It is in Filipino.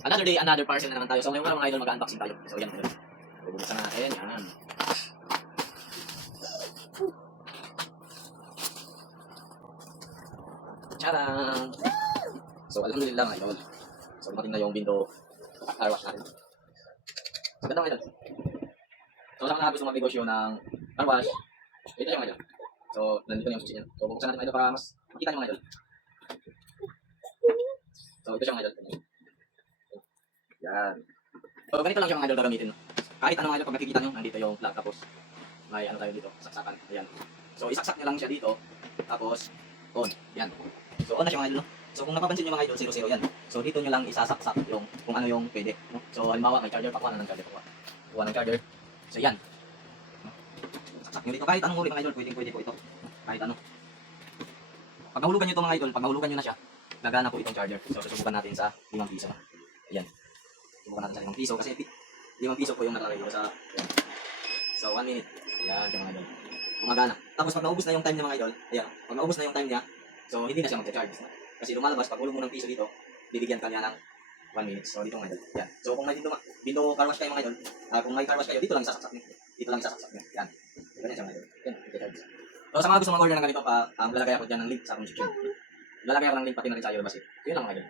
Another day, another parcel na naman tayo. So ngayong araw mga idol, mag-unboxing tayo. So yan, idol. Bubuksan natin, yan. Tcharam! So alhamdulillah mga idol. So dumating na yung Binto car wash natin. So ganda mga idol. So sa mga gusto mag-negosyo ng car wash, ito yung mga idol. So nandito na yung susi niya. So bubuksan natin mga idol para mas makita niyo mga idol. So ito siya mga idol. Yan. So ganito lang siya mga idol gagamitin. Kahit ano mga idol, pag nakikita nyo, nandito yung plug, tapos may ano tayo dito, saksakan. Ayan. So isaksak nyo lang siya dito, tapos on. Yan. So on na siya mga idol, no? So kung napapansin nyo mga idol, 0-0 yan. So dito nyo lang isasaksak yung kung ano yung pwede, no? So halimbawa may charger, pakuha na ng charger, pakuha ng charger. So yan. No? Saksak nyo dito, kahit anong uri mga idol, pwede po ito. Kahit ano. Pag nahulugan nyo ito mga idol, pag nahulugan nyo na siya, gagana po itong charger. So susubukan natin sa 5 piso. Ayan. Subukan natin sa 5 piso kasi 5 piso po yung nakalagay ko sa ayan. So 1 minute. Ayan siya mga idol. Gumagana. Tapos pag naubos na yung time niya mga idol, ayan. Pag naubos na yung time niya, so hindi na siya mag-charge. Kasi lumalabas, pag hulog mo ng piso dito, bibigyan ka niya ng 1 minute. So dito mga idol. Ayan. So kung may dito car wash kayo mga idol, kung may car wash kayo, dito lang isasaksak niyo. Dito lang isasaksak niyo. Ayan. Ganyan siya mga idol. Ayan. So sa mga gusto mag-order ng ganito pa, lalagay ako dyan ng link sa comment section. Lalagay ako ng link pati na rin sa iyo basi. Yun lang mga idol.